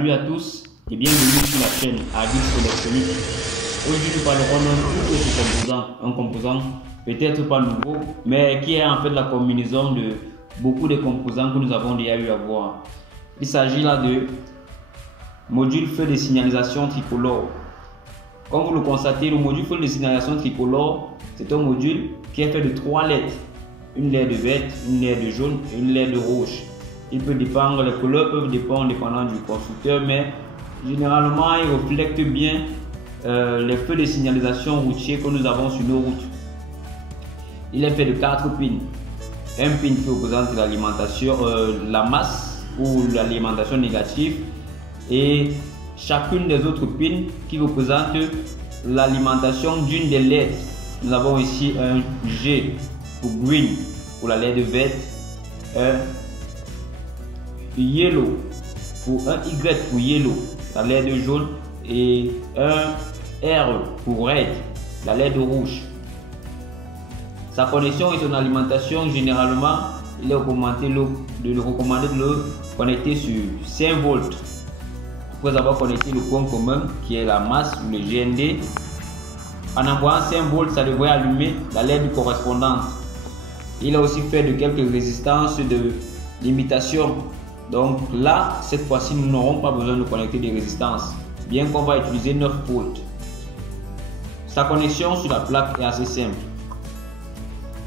Salut à tous et bienvenue sur la chaîne Avis Électronique. Aujourd'hui nous parlerons d'un tout autre composant, un composant peut-être pas nouveau, mais qui est en fait la combinaison de beaucoup de composants que nous avons déjà eu à voir. Il s'agit là de module feu de signalisation tricolore. Comme vous le constatez, le module feu de signalisation tricolore, c'est un module qui est fait de 3 LED. Une LED verte, une LED jaune et une LED rouge. Il peut dépendre, les couleurs peuvent dépendre dépendant du constructeur, mais généralement il reflète bien les feux de signalisation routiers que nous avons sur nos routes. Il est fait de 4 pins. Un pin qui représente l'alimentation, la masse ou l'alimentation négative, et chacune des autres pins qui représente l'alimentation d'une des LED. Nous avons ici un G pour green pour la LED verte, un yellow pour un Y pour yellow, la LED jaune, et un R pour red, la LED rouge. Sa connexion et son alimentation, généralement, il est recommandé de le connecter sur 5 volts. Après avoir connecté le point commun qui est la masse ou le GND, en envoyant 5 volts, ça devrait allumer la LED correspondante. Il est aussi fait de quelques résistances de limitation. Donc là, cette fois-ci, nous n'aurons pas besoin de connecter des résistances, bien qu'on va utiliser 9 volts. Sa connexion sur la plaque est assez simple.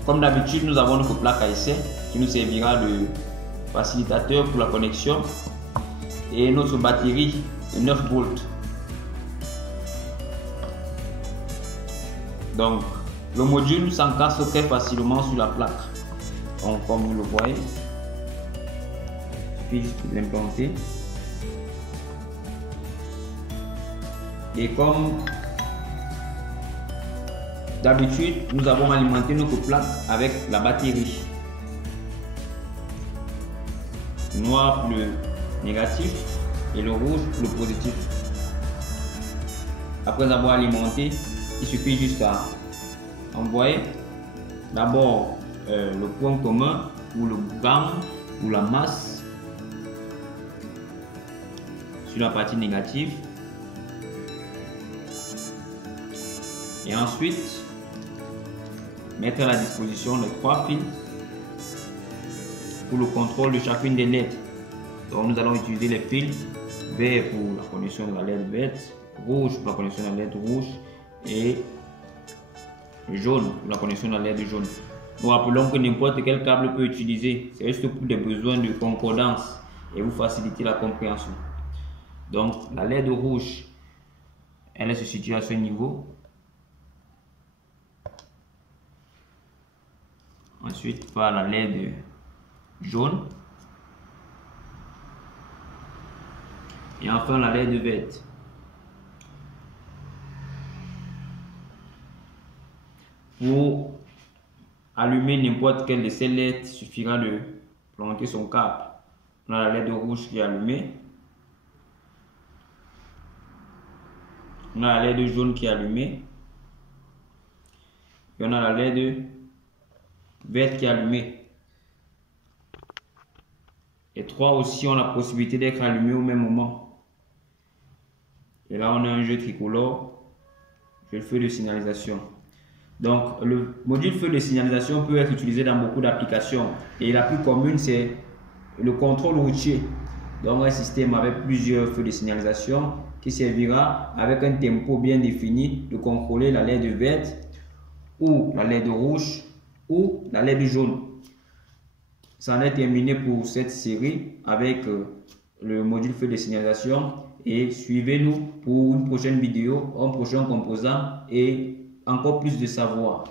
Comme d'habitude, nous avons notre plaque à essai qui nous servira de facilitateur pour la connexion et notre batterie de 9 volts. Donc, le module s'encasse très facilement sur la plaque. Donc, comme vous le voyez, il suffit juste de l'implanter. Et comme d'habitude, nous avons alimenté notre plaque avec la batterie. Le noir pour le négatif et le rouge pour le positif. Après avoir alimenté, il suffit juste à envoyer d'abord le point commun ou le gamme ou la masse sur la partie négative, et ensuite mettre à la disposition les 3 fils pour le contrôle de chacune des LED. Donc nous allons utiliser les fils vert pour la connexion de la LED verte, rouge pour la connexion de la LED rouge et jaune pour la connexion de la LED jaune. Nous rappelons que n'importe quel câble peut utiliser, c'est juste pour des besoins de concordance et vous faciliter la compréhension. Donc la LED rouge, elle se situe à ce niveau. Ensuite par la LED jaune. Et enfin la LED verte. Pour allumer n'importe quelle de ces LED, il suffira de planter son câble. On a la LED rouge qui est allumée. On a la LED jaune qui est allumée. Et on a la LED verte qui est allumée. Les 3 aussi ont la possibilité d'être allumés au même moment. Et là on a un jeu tricolore, le feu de signalisation. Donc le module feu de signalisation peut être utilisé dans beaucoup d'applications, et la plus commune c'est le contrôle routier. Donc un système avec plusieurs feux de signalisation qui servira avec un tempo bien défini de contrôler la LED verte ou la LED rouge ou la LED jaune. Ça en est terminé pour cette série avec le module feu de signalisation, et suivez-nous pour une prochaine vidéo, un prochain composant et encore plus de savoir.